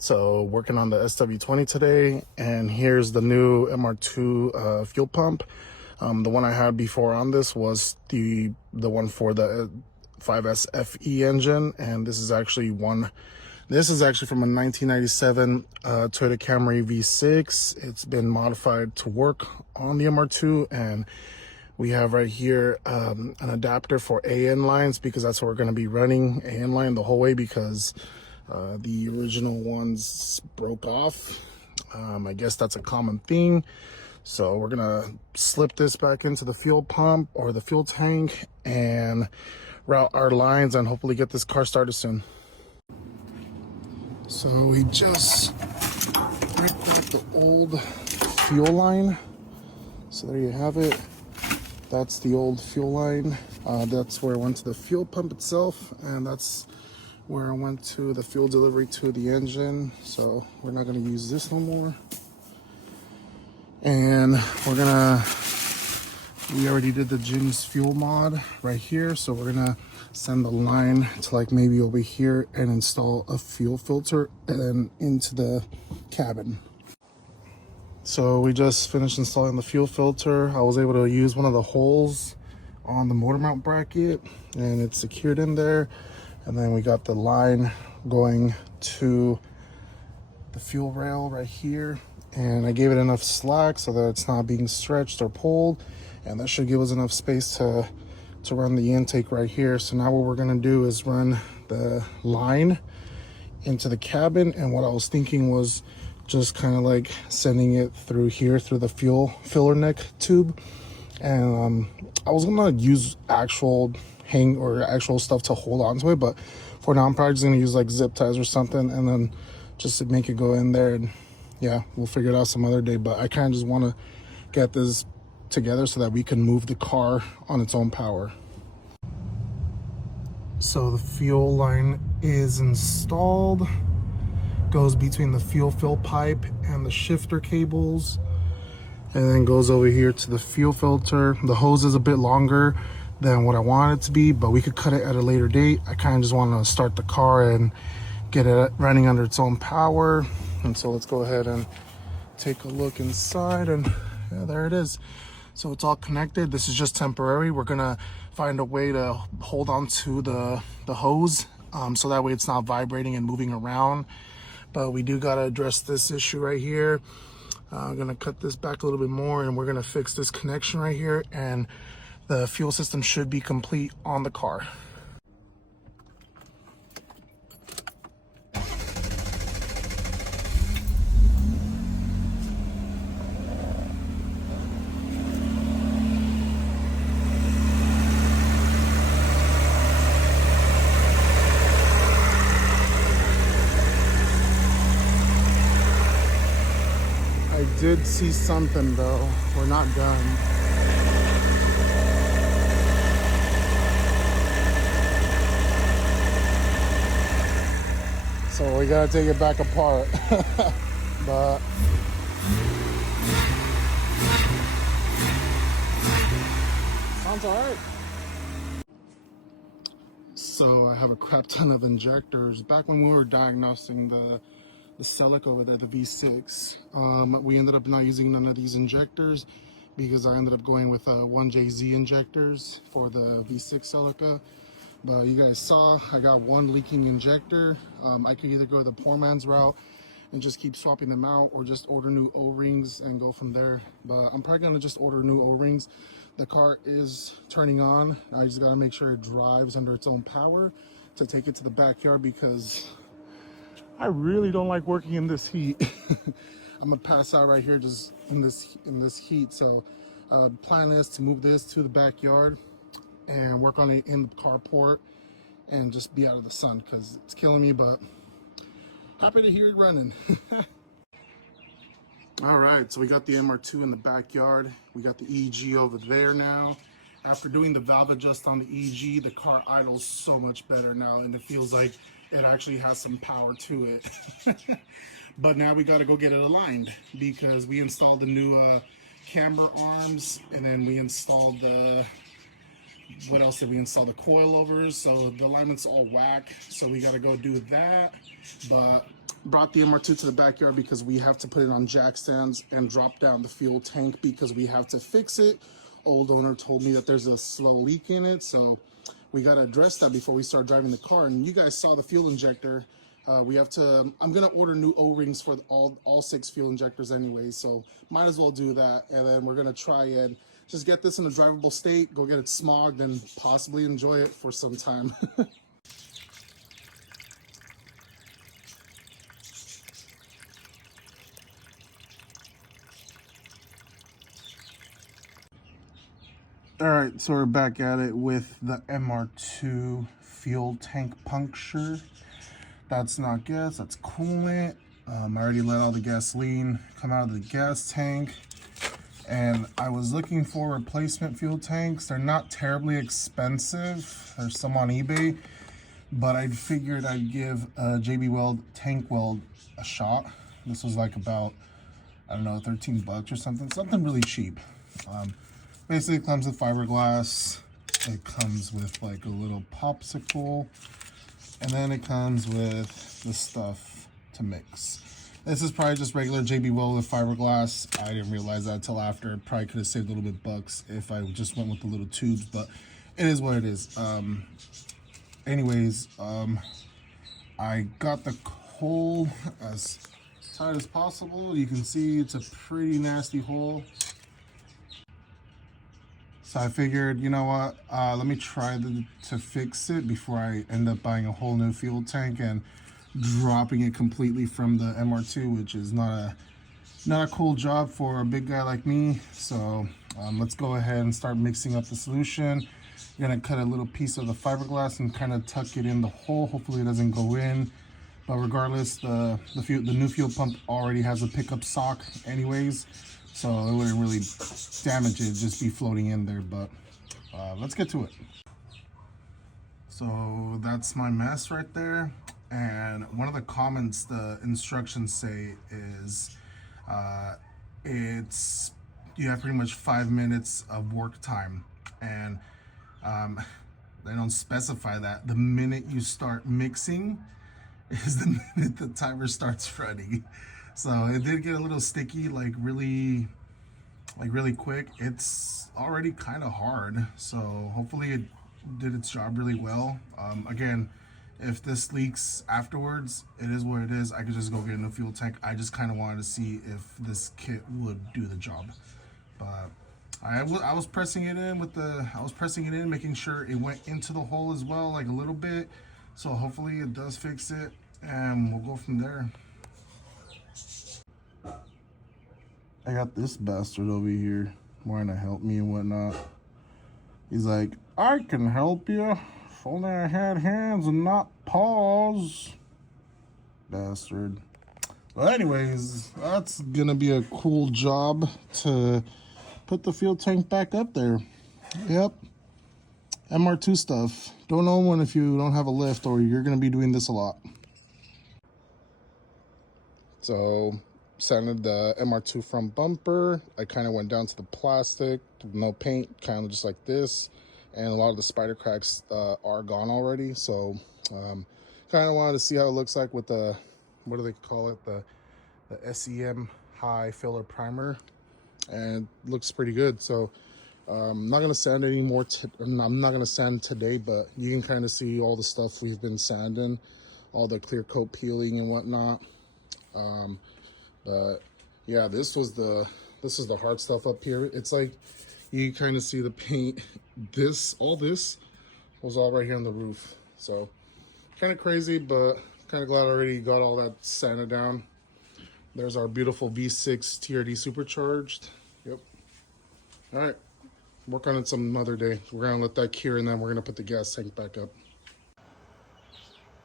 So working on the SW20 today, and here's the new MR2 fuel pump. The one I had before on this was the one for the 5S FE engine, and this is actually from a 1997 Toyota Camry V6. It's been modified to work on the MR2, and we have right here an adapter for AN lines, because that's what we're going to be running, AN line the whole way, because the original ones broke off. I guess that's a common thing. So we're gonna slip this back into the fuel pump or the fuel tank and route our lines and hopefully get this car started soon. So we just ripped out the old fuel line. So there you have it. That's the old fuel line. That's where I went to the fuel pump itself, and that's where I went to the fuel delivery to the engine. So we're not gonna use this no more. And we already did the Jim's fuel mod right here. So we're gonna send the line to like maybe over here and install a fuel filter and then into the cabin. So we just finished installing the fuel filter. I was able to use one of the holes on the motor mount bracket and it's secured in there. And then we got the line going to the fuel rail right here. And I gave it enough slack so that it's not being stretched or pulled. And that should give us enough space to run the intake right here. So now what we're gonna do is run the line into the cabin. And what I was thinking was just kind of like sending it through here, through the fuel filler neck tube. And I was gonna use actual stuff to hold on to it, but for now I'm probably just gonna use like zip ties or something and then just to make it go in there. And yeah, we'll figure it out some other day, but I kind of just want to get this together so that we can move the car on its own power. So the fuel line is installed, goes between the fuel fill pipe and the shifter cables, and then goes over here to the fuel filter. The hose is a bit longer than what I want it to be, but we could cut it at a later date. I kind of just want to start the car and get it running under its own power. And so let's go ahead and take a look inside, and yeah, there it is. So it's all connected. This is just temporary. We're gonna find a way to hold on to the hose so that way it's not vibrating and moving around. But we do gotta address this issue right here. I'm gonna cut this back a little bit more, and we're gonna fix this connection right here, and the fuel system should be complete on the car. I did see something though. We're not done. So we gotta take it back apart. But sounds alright. So I have a crap ton of injectors. Back when we were diagnosing the Celica over there, the V6, we ended up not using none of these injectors because I ended up going with 1JZ injectors for the V6 Celica. But you guys saw I got one leaking injector. I could either go the poor man's route and just keep swapping them out, or just order new O-rings and go from there. But I'm probably gonna just order new O-rings. The car is turning on. I just gotta make sure it drives under its own power to take it to the backyard, because I really don't like working in this heat. I'm gonna pass out right here just in this heat. So plan is to move this to the backyard and work on it in the carport and just be out of the sun, because it's killing me, but happy to hear it running. All right, so we got the MR2 in the backyard. We got the EG over there now. After doing the valve adjust on the EG, the car idles so much better now, and it feels like it actually has some power to it. But now we got to go get it aligned, because we installed the new camber arms, and then we installed the, what else did we install? The coilovers. So the alignment's all whack, so we got to go do that. But brought the MR2 to the backyard because we have to put it on jack stands and drop down the fuel tank because we have to fix it. Old owner told me that there's a slow leak in it, so we got to address that before we start driving the car. And you guys saw the fuel injector. We have to, I'm going to order new O-rings for all 6 fuel injectors anyway, so might as well do that. And then we're going to try and just get this in a drivable state, go get it smogged, and possibly enjoy it for some time. All right, so we're back at it with the MR2 fuel tank puncture. That's not gas, that's coolant. I already let all the gasoline come out of the gas tank. And I was looking for replacement fuel tanks. They're not terribly expensive. There's some on eBay. But I figured I'd give a JB Weld tank weld a shot. This was like about, I don't know, 13 bucks or something. Something really cheap. Basically, it comes with fiberglass. It comes with like a little popsicle. And then it comes with the stuff to mix. This is probably just regular JB Weld with fiberglass. I didn't realize that until after. Probably could have saved a little bit bucks if I just went with the little tubes, but it is what it is. Anyways, I got the hole as tight as possible. You can see it's a pretty nasty hole. So I figured, you know what, let me try to fix it before I end up buying a whole new fuel tank and dropping it completely from the MR2, which is not a cool job for a big guy like me. So let's go ahead and start mixing up the solution. You're gonna cut a little piece of the fiberglass and kind of tuck it in the hole. Hopefully it doesn't go in. But regardless, the new fuel pump already has a pickup sock anyways, so it wouldn't really damage it, just be floating in there. But let's get to it. So that's my mess right there. And one of the comments the instructions say is you have pretty much 5 minutes of work time, and they don't specify that. The minute you start mixing is the minute the timer starts running. So it did get a little sticky, like really quick. It's already kind of hard, so hopefully it did its job really well. Again, if this leaks afterwards, it is what it is. I could just go get a new fuel tank. I just kind of wanted to see if this kit would do the job. But I was pressing it in making sure it went into the hole as well, like a little bit. So hopefully it does fix it, and we'll go from there. I got this bastard over here wanting to help me and whatnot. He's like, I can help you. If only I had hands and not paws. Bastard. Well, anyways, that's gonna be a cool job to put the fuel tank back up there. Yep. MR2 stuff. Don't own one if you don't have a lift, or you're gonna be doing this a lot. So, sanded the MR2 front bumper. I kind of went down to the plastic, no paint, kind of just like this. And a lot of the spider cracks are gone already. So, kind of wanted to see how it looks like with the, what do they call it? The SEM high filler primer. And it looks pretty good. So, I'm not going to sand anymore. I'm not going to sand today, but you can kind of see all the stuff we've been sanding, all the clear coat peeling and whatnot. But yeah, this is the hard stuff up here. It's like you kind of see the paint. All this was all right here on the roof. So kind of crazy, but kind of glad I already got all that sanded down. There's our beautiful V6 TRD supercharged. Yep. All right. Work on it some other day. We're gonna let that cure, and then we're gonna put the gas tank back up.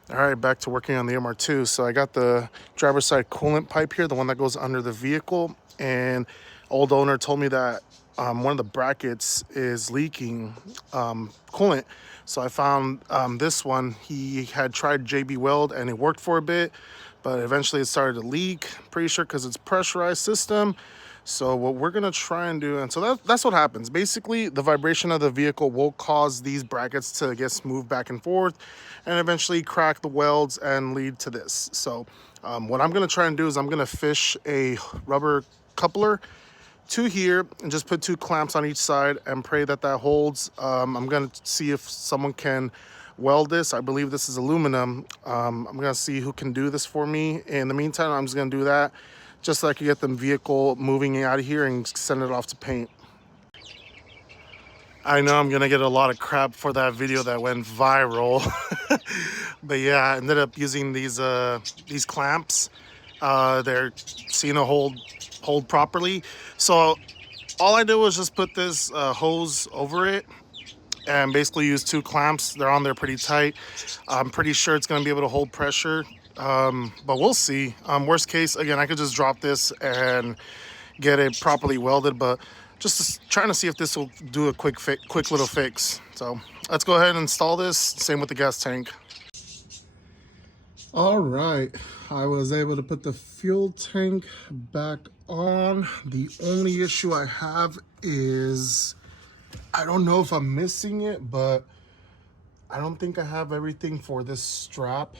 All right, back to working on the MR2. So I got the driver's side coolant pipe here, the one that goes under the vehicle. And old owner told me that one of the brackets is leaking coolant. So I found this one. He had tried JB Weld and it worked for a bit, but eventually it started to leak. Pretty sure because it's pressurized system. So what we're gonna try and do, and so that's what happens. Basically, the vibration of the vehicle will cause these brackets to get moved back and forth and eventually crack the welds and lead to this. So what I'm gonna try and do is I'm gonna fish a rubber coupler to here and just put 2 clamps on each side and pray that that holds. I'm gonna see if someone can weld this. I believe this is aluminum. I'm gonna see who can do this for me. In the meantime, I'm just gonna do that just so I can get the vehicle moving out of here and send it off to paint. I know I'm gonna get a lot of crap for that video that went viral. But yeah, I ended up using these clamps. They're seeing to hold properly. So all I did was just put this hose over it and basically use 2 clamps. They're on there pretty tight. I'm pretty sure it's gonna be able to hold pressure, but we'll see. Worst case, again, I could just drop this and get it properly welded, but just trying to see if this will do a quick little fix. So let's go ahead and install this. Same with the gas tank. All right, I was able to put the fuel tank back on. The only issue I have is, I don't know if I'm missing it, but I don't think I have everything for this strap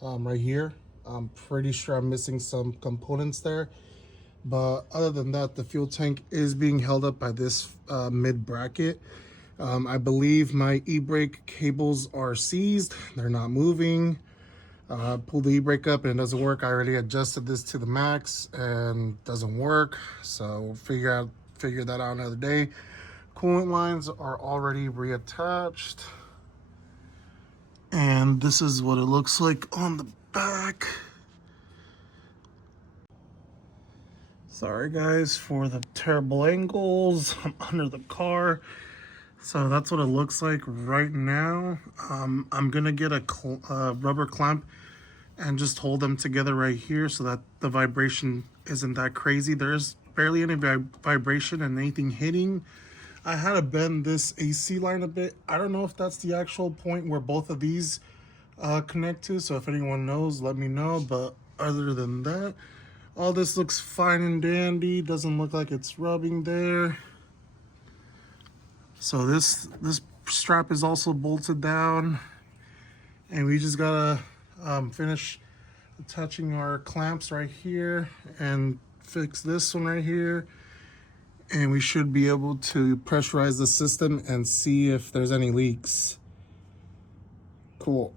right here. I'm pretty sure I'm missing some components there. But other than that, the fuel tank is being held up by this mid bracket. I believe my e-brake cables are seized. They're not moving. Pulled the e-brake up and it doesn't work. I already adjusted this to the max and it doesn't work. So we'll figure that out another day. Coolant lines are already reattached. And this is what it looks like on the back. Sorry guys for the terrible angles. I'm under the car. So that's what it looks like right now. I'm gonna get a rubber clamp and just hold them together right here so that the vibration isn't that crazy. There's barely any vibration and anything hitting. I had to bend this AC line a bit. I don't know if that's the actual point where both of these connect to, so if anyone knows, let me know. But other than that, all this looks fine and dandy. Doesn't look like it's rubbing there. So this strap is also bolted down, and we just gotta finish attaching our clamps right here and fix this one right here, and we should be able to pressurize the system and see if there's any leaks. Cool.